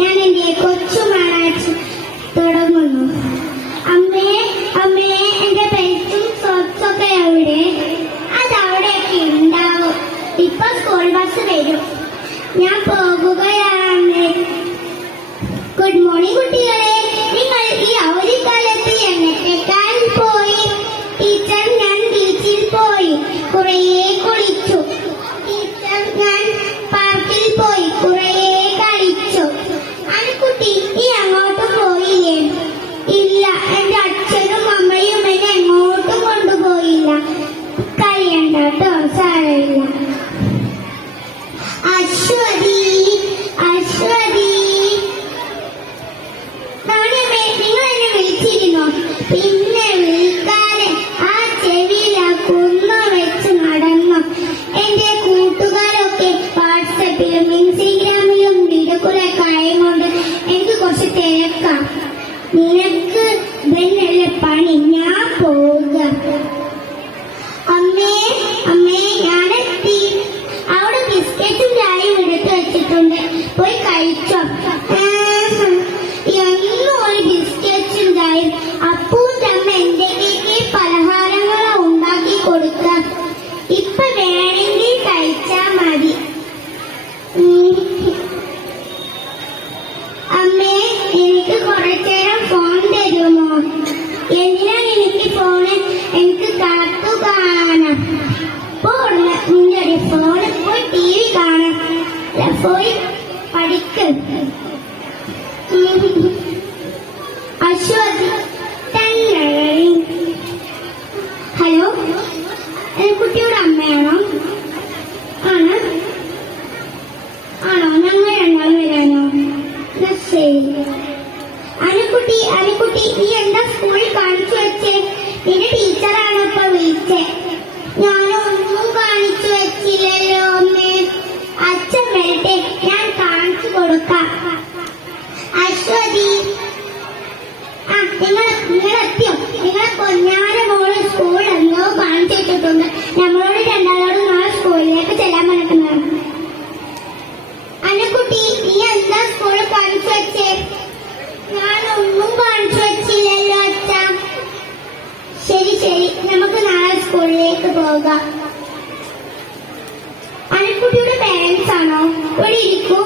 ഞാൻ എന്റെ കൊച്ചു മാറാച്ച് തുടങ്ങുന്നു. അമ്മേ അമ്മേ, എന്റെ പെൻസും സോക്സൊക്കെ എവിടെ? അതവിടെയൊക്കെ ഉണ്ടാവും. ഇപ്പൊ സ്കൂൾ ബസ് വരും. ഞാൻ പോകുകയാണ്. ഗുഡ് മോർണിംഗ് കുട്ടികളെ. നിങ്ങൾ ഈ അവധിക്കാലത്ത് എങ്ങോട്ടേക്കാൻ പോയി? ടീച്ചർ, ഞാൻ ബീച്ചിൽ പോയി കുറേ കുളിച്ചു. ടീച്ചർ, ഞാൻ പാർക്കിൽ പോയി കുറേ കളിച്ചു. അനുക്കുട്ടി, നീ അങ്ങോട്ടും പോയില്ലേ? ഇല്ല, എന്റെ അച്ഛനും അമ്മയും എന്നെ എങ്ങോട്ടും കൊണ്ടുപോയില്ല. കഴിയണ്ട കേട്ടോ, സാരമില്ല. അശ്വതി, അശ്വതി, നാണയമേ, നിങ്ങൾ എന്നെ വിളിച്ചിരുന്നോ? പിന്നെ വിളിക്കാതെ ആ ചെവിയിൽ ആ കുന്ന വെച്ച് നടന്നു. എന്റെ കൂട്ടുകാരൊക്കെ വാട്സപ്പിലും ഇൻസ്റ്റഗ്രാമിലും വീഡിയോകളെ കൊണ്ട് എനിക്ക് കുറച്ച് തിരക്കാം. നിനക്ക് ഇതന്നെയല്ലേ പണി, ഞാൻ പോവുക. അമ്മേ അമ്മേ, ഞാനെത്തി. അവിടെ ബിസ്ക്കറ്റും ചായയും എടുത്ത് വെച്ചിട്ടുണ്ട്, പോയി കഴിച്ചോ. എന്നും ഒരു ബിസ്ക്കറ്റും ചായയും. അപ്പൂന്റെ അമ്മ എന്തൊക്കെ പലഹാരങ്ങളാ ഉണ്ടാക്കി കൊടുക്കാം. ഇപ്പൊ വേണമെങ്കിൽ കഴിച്ചാ മതി. അമ്മേ, എനിക്ക് കുറച്ചേരം ഫോൺ തരുമോ? എന്തിനാണ് എനിക്ക് ഫോണ്? എനിക്ക് കാത്തു കാണാം. നിന്റെ ഫോണ് പോയി TV കാണാം, പോയി പഠിക്ക്. അശ്വതി, ഹലോ, കുട്ടിയുടെ അമ്മയാണോ? ആണ് ആണോ? ഞങ്ങൾ രണ്ടാളും വരാനോ? ശരി. അനുക്കുട്ടി, അനുക്കുട്ടി, നീ എന്താ സ്കൂളിൽ കാണിച്ചു വെച്ചേ? നിന്റെ ടീച്ചറാണോ ഇപ്പൊ വിളിച്ചേ? ഞാനൊന്നും കാണിച്ചു വെച്ചില്ലല്ലോ അമ്മേ. അച്ഛൻ വരട്ടെ, ഞാൻ കാണിച്ചു കൊടുക്കാം. അശ്വതി, നിങ്ങളെത്തിയോ? നിങ്ങളെ പൊന്നാര മോള് സ്കൂളിൽ എന്തോ കാണിച്ചു വെച്ചിട്ടുണ്ട്. നമ്മളോട് രണ്ടാളോടും നാളെ സ്കൂളിലേക്ക് ചെല്ലാൻ പറഞ്ഞിട്ടുണ്ടായിരുന്നു. അനുക്കുട്ടി, നീ എന്താ സ്കൂളിൽ കാണിച്ചു വെച്ചേ? ഞാനൊന്നും കാണിച്ചു വെച്ചില്ലല്ലോ അച്ഛ. ശരി ശരി, നമുക്ക് നാളെ സ്കൂളിലേക്ക് പോകാം. അനുക്കുട്ടിയുടെ പേരൻസ് ആണോ? ഇവിടെ ഇരിക്കൂ.